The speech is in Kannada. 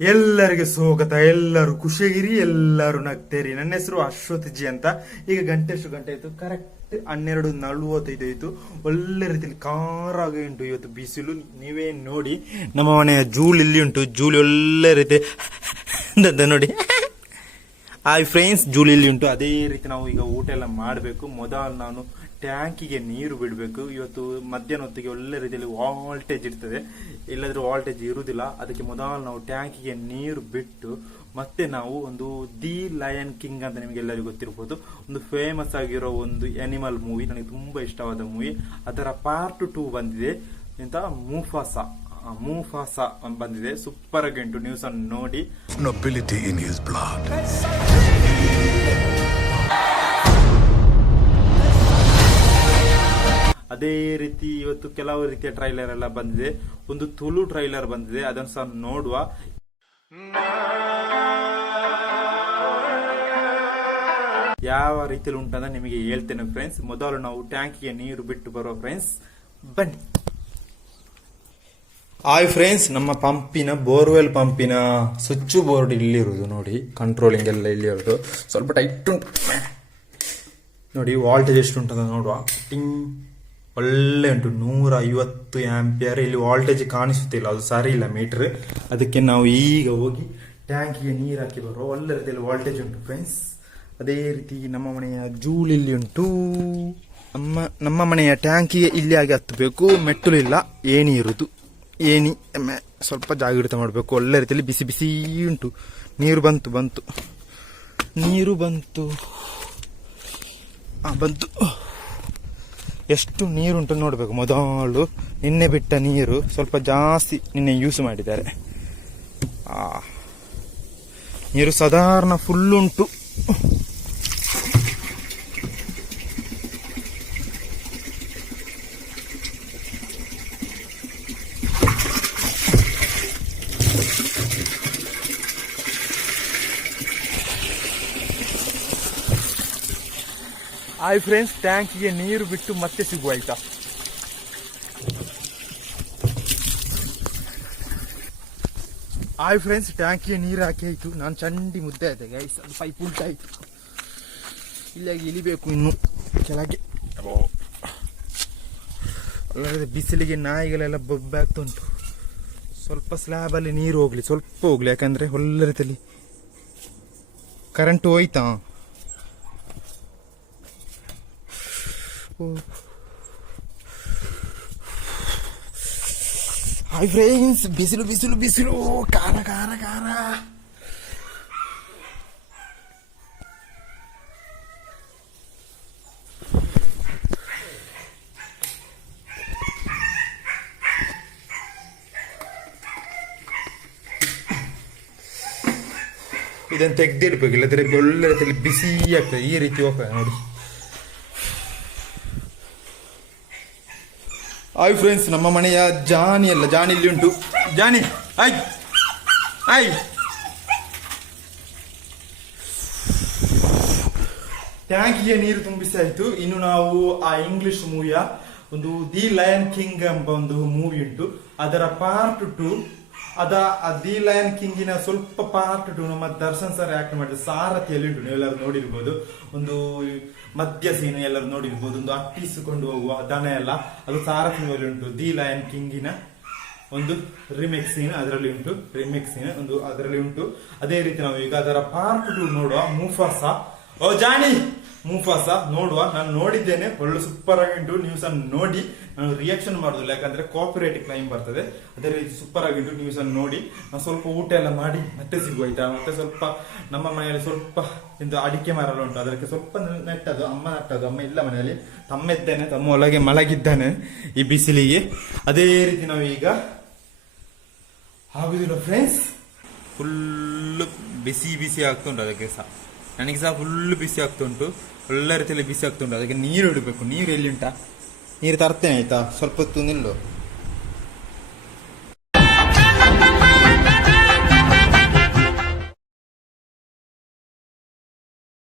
ಎಲ್ಲರಿಗೆ ಸ್ವಾಗತ, ಎಲ್ಲರೂ ಖುಷಿಯಾಗಿರಿ, ಎಲ್ಲರೂ ನಗ್ತೇರಿ. ನನ್ನ ಹೆಸರು ಅಶ್ವಥ್ ಜಿ ಅಂತ. ಈಗ ಗಂಟೆ ಎಷ್ಟು ಗಂಟೆ ಆಯ್ತು. ಕರೆಕ್ಟ್ ಹನ್ನೆರಡು ನಲ್ವತ್ತೈದು ಆಯ್ತು. ಒಳ್ಳೆ ರೀತಿಯಲ್ಲಿ ಖಾರಾಗಿ ಉಂಟು ಇವತ್ತು ಬಿಸಿಲು. ನೀವೇ ನೋಡಿ. ನಮ್ಮ ಮನೆಯ ಜೂಲ್ ಇಲ್ಲಿ ಉಂಟು. ಜೂಳು ಒಳ್ಳೆ ರೀತಿ ಅಂತ ನೋಡಿ. ಹಾಯ್ ಫ್ರೆಂಡ್ಸ್ ಜೂಳು ಇಲ್ಲಿ ಉಂಟು. ಅದೇ ರೀತಿ ನಾವು ಈಗ ಊಟ ಎಲ್ಲ ಮಾಡಬೇಕು. ಮೊದಲು ನಾನು ಟ್ಯಾಂಕಿಗೆ ನೀರು ಬಿಡಬೇಕು. ಇವತ್ತು ಮಧ್ಯಾಹ್ನ ಹೊತ್ತಿಗೆ ಒಳ್ಳೆ ರೀತಿಯಲ್ಲಿ ವಾಲ್ಟೇಜ್ ಇರ್ತದೆ. ಇಲ್ಲದ್ರೆ ವಾಲ್ಟೇಜ್ ಇರುವುದಿಲ್ಲ. ಅದಕ್ಕೆ ಮೊದಲು ನಾವು ಟ್ಯಾಂಕಿಗೆ ನೀರು ಬಿಟ್ಟು ಮತ್ತೆ ನಾವು ಒಂದು ದಿ ಲಯನ್ ಕಿಂಗ್ ಅಂತ ನಿಮಗೆ ಎಲ್ಲರಿಗೂ ಗೊತ್ತಿರ್ಬೋದು. ಒಂದು ಫೇಮಸ್ ಆಗಿರೋ ಒಂದು ಅನಿಮಲ್ ಮೂವಿ ನನಗೆ ತುಂಬಾ ಇಷ್ಟವಾದ ಮೂವಿ ಅದರ ಪಾರ್ಟ್ ಟೂ ಬಂದಿದೆ. ಎಂತ? ಮೂಫಾಸಾ ಮೂಫಾಸ ಬಂದಿದೆ. ಸೂಪರ್ ಆಗಿ ಉಂಟು ನ್ಯೂಸ್ ನೋಡಿ. Nobility in his blood. ಅದೇ ರೀತಿ ಇವತ್ತು ಕೆಲವು ರೀತಿಯ ಟ್ರೈಲರ್ ಎಲ್ಲ ಬಂದಿದೆ. ಒಂದು ತುಳು ಟ್ರೈಲರ್ ಬಂದಿದೆ. ಅದನ್ನು ಸಹ ನೋಡುವ. ಯಾವ ರೀತಿಯಲ್ಲಿ ಉಂಟಂತ ನಿಮಗೆ ಹೇಳ್ತೇನೆ ಫ್ರೆಂಡ್ಸ್ ಮೊದಲು ನಾವು ಟ್ಯಾಂಕಿಗೆ ನೀರು ಬಿಟ್ಟು ಬರುವ ಫ್ರೆಂಡ್ಸ್ ಬನ್ನಿ. ಹಾಯ್ ಫ್ರೆಂಡ್ಸ್ ನಮ್ಮ ಪಂಪಿನ ಬೋರ್ವೆಲ್ ಪಂಪಿನ ಸ್ವಿಚ್ ಬೋರ್ಡ್ ಇಲ್ಲಿರುವುದು ನೋಡಿ. ಕಂಟ್ರೋಲಿಂಗ್ ಎಲ್ಲ ಇಲ್ಲಿರೋದು ಸ್ವಲ್ಪ ಟೈಟ್ ಉಂಟು. ನೋಡಿ ವಾಲ್ಟೇಜ್ ಎಷ್ಟು ಉಂಟು ನೋಡುವ. ಟಿಂಗ್ ಒಳ್ಳೆ ಉಂಟು. ನೂರ ಐವತ್ತು ಆಂಪಿಯರ್ ಇಲ್ಲಿ ವಾಲ್ಟೇಜ್ ಕಾಣಿಸುತ್ತಿಲ್ಲ. ಅದು ಸರಿ ಇಲ್ಲ ಮೀಟರ್ ಅದಕ್ಕೆ ನಾವು ಈಗ ಹೋಗಿ ಟ್ಯಾಂಕಿಗೆ ನೀರು ಹಾಕಿ ಬರುವ ಒಳ್ಳೆ ರೀತಿಯಲ್ಲಿ ವಾಲ್ಟೇಜ್ ಉಂಟು ಫ್ರೆಂಡ್ಸ್ ಅದೇ ರೀತಿ ನಮ್ಮ ಮನೆಯ ಜೂಲ್ ಇಲ್ಲಿ ಉಂಟು. ನಮ್ಮ ನಮ್ಮ ಮನೆಯ ಟ್ಯಾಂಕಿಗೆ ಇಲ್ಲಿ ಆಗಿ ಹತ್ತಬೇಕು. ಮೆಟ್ಟಲು ಇಲ್ಲ. ಏಣಿ ಇರುದು. ಏಣಿ ಸ್ವಲ್ಪ ಜಾಗೃತ ಮಾಡಬೇಕು. ಒಳ್ಳೆ ರೀತಿಯಲ್ಲಿ ಬಿಸಿ ಬಿಸಿ ಉಂಟು. ನೀರು ಬಂತು ಬಂತು. ನೀರು ಬಂತು. ಆ, ಬಂತು. ಎಷ್ಟು ನೀರುಂಟು ನೋಡಬೇಕು. ಮೊದಲು ನಿನ್ನೆ ಬಿಟ್ಟ ನೀರು ಸ್ವಲ್ಪ ಜಾಸ್ತಿ ನಿನ್ನೆ ಯೂಸ್ ಮಾಡಿದ್ದಾರೆ. ನೀರು ಸಾಧಾರಣ ಫುಲ್ ಉಂಟು ಹಾಯ್ ಫ್ರೆಂಡ್ಸ್ ಟ್ಯಾಂಕಿಗೆ ನೀರು ಬಿಟ್ಟು ಮತ್ತೆ ಸಿಗುವ ಆಯ್ತಾ ಆಯ್ ಫ್ರೆಂಡ್ಸ್ ಟ್ಯಾಂಕಿಗೆ ನೀರು ಹಾಕಿ ಆಯ್ತು. ನಾನು ಚಂಡಿ ಮುದ್ದೆ ಆಯ್ತು ಗೈಸ್ ಅದು ಪೈಪ್ ಉಲ್ಟಾಯ್ತು ಇಲ್ಲಾಗಿ ಇಳಿಬೇಕು ಇನ್ನು. ಕೆಳಗೆ. ಅಲ್ಲದೆ ಬಿಸಿಲಿಗೆ ನಾಯಿಗಳೆಲ್ಲ ಬೊಬ್ಬಾಗ್ತುಂಟು ಸ್ವಲ್ಪ ಸ್ಲ್ಯಾಬಲ್ಲಿ ನೀರು ಹೋಗ್ಲಿ ಸ್ವಲ್ಪ ಹೋಗ್ಲಿ. ಯಾಕಂದ್ರೆ ಒಳ್ಳೆ ರೀತಿಯಲ್ಲಿ ಕರೆಂಟ್ ಹೋಯ್ತಾ? ಹಾಯ್ ಫ್ರೆಂಡ್ಸ್ ಬಿಸಿಲು ಬಿಸಿಲು ಬಿಸಿಲು ಕಾರ ಕಾರ ಕಾರ ಇದನ್ನು ತೆಗ್ದಿಡ್ಬೇಕು ಇಲ್ಲದ್ರೆ ಒಳ್ಳೆ ರೀತಿಯಲ್ಲಿ ಬಿಸಿ ಆಗ್ತದೆ ಈ ರೀತಿ ಹೋಗ್ತದೆ ನೋಡಿ ಹಾಯ್ ಫ್ರೆಂಡ್ಸ್ ನಮ್ಮ ಮನೆಯ ಜಾನಿ ಅಲ್ಲ, ಜಾನಿ ಇಲ್ಲಿ ಉಂಟು. ಜಾನಿ ಆಯ್ ಆಯ್ ಟ್ಯಾಂಕಿಗೆ ನೀರು ತುಂಬಿಸಿ ಆಯ್ತು. ಇನ್ನು ನಾವು ಆ ಇಂಗ್ಲಿಷ್ ಮೂವಿಯ ಒಂದು ದಿ ಲಯನ್ ಕಿಂಗ್ ಎಂಬ ಒಂದು ಮೂವಿ ಉಂಟು. ಅದರ ಪಾರ್ಟ್ ಟು ಅದ, ಆ ದಿ ಲಯನ್ ಕಿಂಗಿನ ಸ್ವಲ್ಪ ಪಾರ್ಟ್ ಟು ನಮ್ಮ ದರ್ಶನ್ ಸರ್ ಆಕ್ಟ್ ಮಾಡಿದ ಸಾರಥಿಯಲ್ಲಿ ಉಂಟು? ನೀವೆಲ್ಲರೂ ನೋಡಿರ್ಬೋದು. ಒಂದು ಮಧ್ಯ ಸೀನ್ ಎಲ್ಲರೂ ನೋಡಿರ್ಬೋದು. ಒಂದು ಅಟ್ಟಿಸಿಕೊಂಡು ಹೋಗುವ ದನ ಎಲ್ಲ. ಅದು ಸಾರಥಿಯಲ್ಲಿ ಉಂಟು. ದಿ ಲಯನ್ ಕಿಂಗಿನ ಒಂದು ರಿಮೇಕ್ ಸೀನ್ ಅದರಲ್ಲಿ ಉಂಟು. ರಿಮೇಕ್ ಸೀನ್ ಒಂದು ಅದರಲ್ಲಿ ಉಂಟು. ಅದೇ ರೀತಿ ನಾವು ಈಗ ಅದರ ಪಾರ್ಟ್ ಟು ನೋಡುವ. ಮೂಫಾಸ ಓ ಜಾನಿ ಮೂಫಾಸ, ನೋಡುವ. ನಾನು ನೋಡಿದ್ದೇನೆ. ಒಳ್ಳೆ ಸೂಪರ್ ಆಗಿ ಉಂಟು. ನ್ಯೂಸ್ ಅನ್ನು ನೋಡಿ. ನಾನು ರಿಯಾಕ್ಷನ್ ಮಾಡುದಿಲ್ಲ. ಯಾಕಂದ್ರೆ ಕಾಪಿರೈಟ್ ಕ್ಲೈಮ್ ಬರ್ತದೆ. ಅದೇ ರೀತಿ ಸೂಪರ್ ಆಗಿ ಉಂಟು ನ್ಯೂಸ್ ಅನ್ನು ನೋಡಿ. ನಾನು ಸ್ವಲ್ಪ ಊಟ ಎಲ್ಲ ಮಾಡಿ, ಮತ್ತೆ ಸಿಗುವ, ಆಯ್ತಾ? ಮತ್ತೆ ಸ್ವಲ್ಪ ನಮ್ಮ ಮನೆಯಲ್ಲಿ ಸ್ವಲ್ಪ ಇಂದು ಅಡಿಕೆ ಮರ ಉಂಟು. ಅದಕ್ಕೆ ಸ್ವಲ್ಪ ನೆಟ್ಟದು ಅಮ್ಮ ನೆಟ್ಟದು ಅಮ್ಮ ಇಲ್ಲ ಮನೆಯಲ್ಲಿ. ತಮ್ಮ ಇದ್ದೇನೆ ತಮ್ಮ ಒಳಗೆ ಮಲಗಿದ್ದಾನೆ ಈ ಬಿಸಿಲಿಗೆ. ಅದೇ ರೀತಿ ನಾವು ಈಗ ಆಗುದಿಲ್ಲ ಫ್ರೆಂಡ್ಸ್ ಫುಲ್ ಬಿಸಿ ಬಿಸಿ ಆಗ್ತುಂಟು ಅದಕ್ಕೆ ಸಹ. ನನಗೆ ಸಹ ಫುಲ್ ಬಿಸಿ ಆಗ್ತುಂಟು. ಒಳ್ಳೆ ರೀತಿಯಲ್ಲಿ ಬಿಸಿ ಆಗ್ತುಂಟು. ಅದಕ್ಕೆ ನೀರು ಇಡಬೇಕು. ನೀರು ಎಲ್ಲಿ ಉಂಟಾ ನೀರು ತರ್ತೇನೆ ಆಯ್ತಾ? ಸ್ವಲ್ಪ ಹೊತ್ತು ನಿಲ್ಲು.